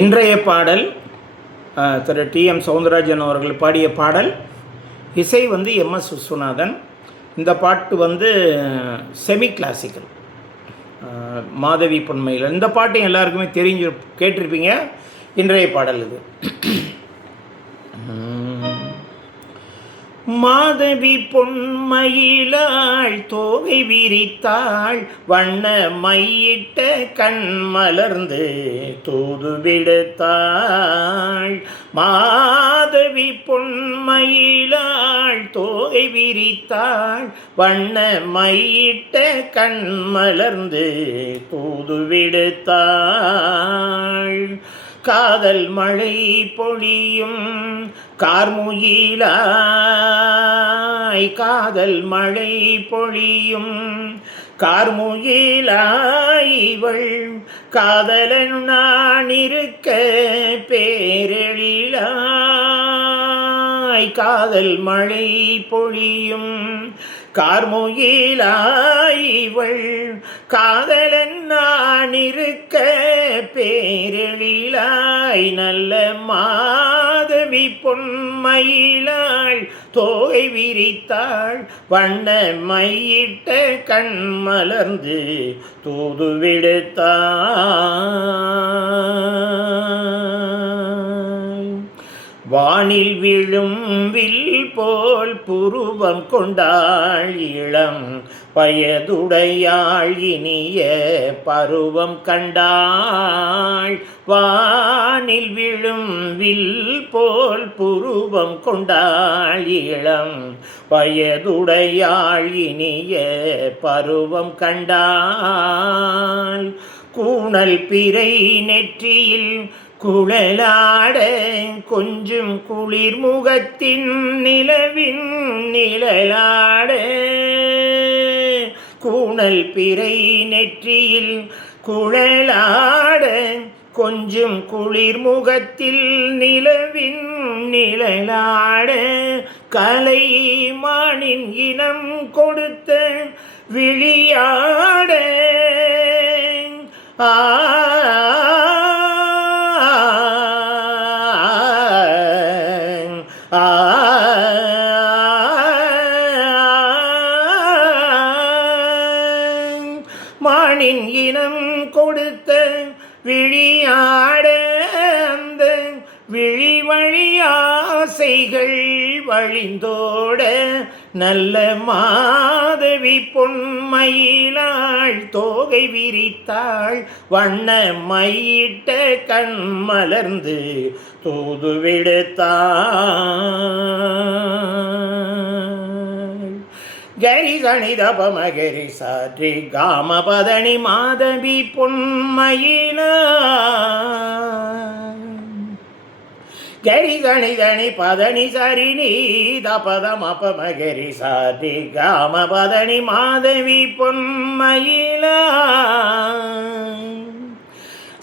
இன்றைய பாடல் திரு டி.எம். சௌந்தரராஜன் அவர்கள் பாடிய பாடல். இசை எம்.எஸ். விஸ்வநாதன். இந்த பாட்டு செமி கிளாசிக்கல், மாதவி பொன்மையில். இந்த பாட்டும் எல்லாருக்குமே தெரிஞ்சு கேட்டிருப்பீங்க. இன்றைய பாடல் இது. மாதவி பொன்மயிலாள் தோகை விரித்தாள், வண்ண மையிட்ட கண் மலர்ந்து தூது விடுத்தாள். மாதவி பொன்மயிலாள் தோகை விரித்தாள், வண்ண மையிட்ட கண் மலர்ந்து தூது விடுத்தாள். காதல் மழை பொழியும் கார்முகிலாய், காதல் மழை பொழியும் கார்முகிலாய், இவள் காதலன் நான் இருக்க பேரெழிலாய். காதல் மழை பொழியும் கார்முகிலாய், இவள் காதலன் நான் இருக்க பேரெழிலாய். நல்ல மாதவி பொன்மயிலாள் தோகை விரித்தாள், வண்ண மையிட்ட கண் மலர்ந்து தூது விடுத்தாள். வானில் விழும் வில் போல் புருவம் கொண்டாள், இளம் வயதுடையாள் இனிய பருவம் கண்டாள். வானில் விழும் வில் போல் புருவம் கொண்டாள், இளம் வயதுடையாள் இனிய பருவம் கண்டாள். கூணல் பிறை நெற்றியில் குழலாட கொஞ்சும் குளிர் முகத்தின் நிலவின் நிழலாட. கூணல் பிறை நெற்றியில் குழலாட கொஞ்சும் குளிர் முகத்தில் நிலவின் நிழலாட. கலைமானின் இனம் கொடுத்த விழியாட. மானின் இனம் கொடுத்த விழியாட, அந்த விழி வழி ஆசைகள் வழிந்தோட. நல்ல மாதவி பொன்மயிலாள் தோகை விரித்தாள், வண்ண மையிட்ட கண் மலர்ந்து தூது விடுத்தாள். கரி கணித பமகரி சாற்றி காம பதனி மாதவி பொன்மயிலாள். கரி கணிதனி பதனி சரி நீத பதம் அப்பமகரி சாற்றி காம பதனி மாதவி பொன்மயிலாள்.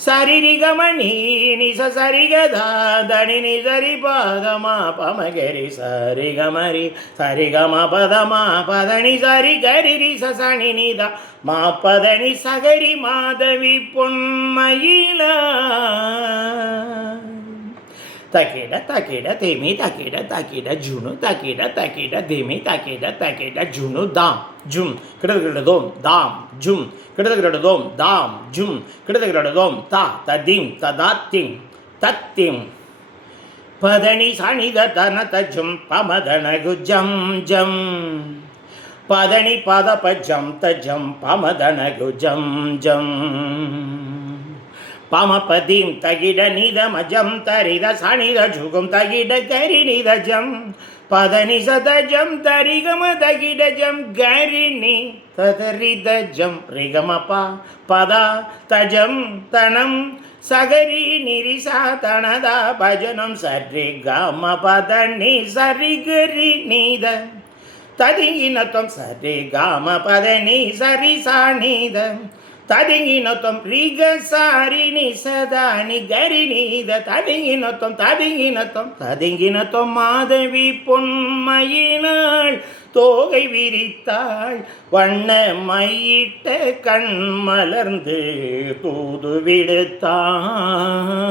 சரிரிகமணி நிச சரிகதா தனி நிசரி பாதமா பமகரி சரிகமரி சரிகம பதமா பதனி சரி கரி சனி நிதா மா பதனி சகரி மாதவி பொன்மயிலாள். தக்கிட தக்கிட தேமி தக்கிட தக்கிட ஜுனு தக்கிட தக்கிட தேமி தக்கிட தக்கிட ஜுனு தாம் ஜும் கிடதுகிடதோம் தாம் ஜும் கிடதுகிடதோம் தாம் ஜும் கிடதுகிடதோம் தா ததிம் ததாத்திம் தத்திம். பதனி சனித தன தஜும் பமதனகு ஜம் ஜம். பதனி பத பஜம் தஜம் பமதனகு ஜம் ஜம். பமபதிம் தகிட நிதமஜம் தரித சனித ஜுகும் தகிட கரி நிதஜம். பதனி சதஜம் தரிகம தகிடஜம் கரிணி ததரிதஜம் ரிகமபா பதா தஜம் தனம் சகரி நிரிசா தனதா பஜனம் சரி கம பதனி சரிகரி நீத ததிங்கினத்தம் சரி கம பதனி சரி சாணித ததிங்கினத்தம் ரிக சாரிணி சதானி கரிநீத ததிங்கினத்தம் ததிங்கினத்தம் ததிங்கினத்தம். மாதவி பொன்மயிலாள் தோகை விரித்தாள், வண்ண மையிட்ட கண் மலர்ந்து தூது விடுத்தாள்.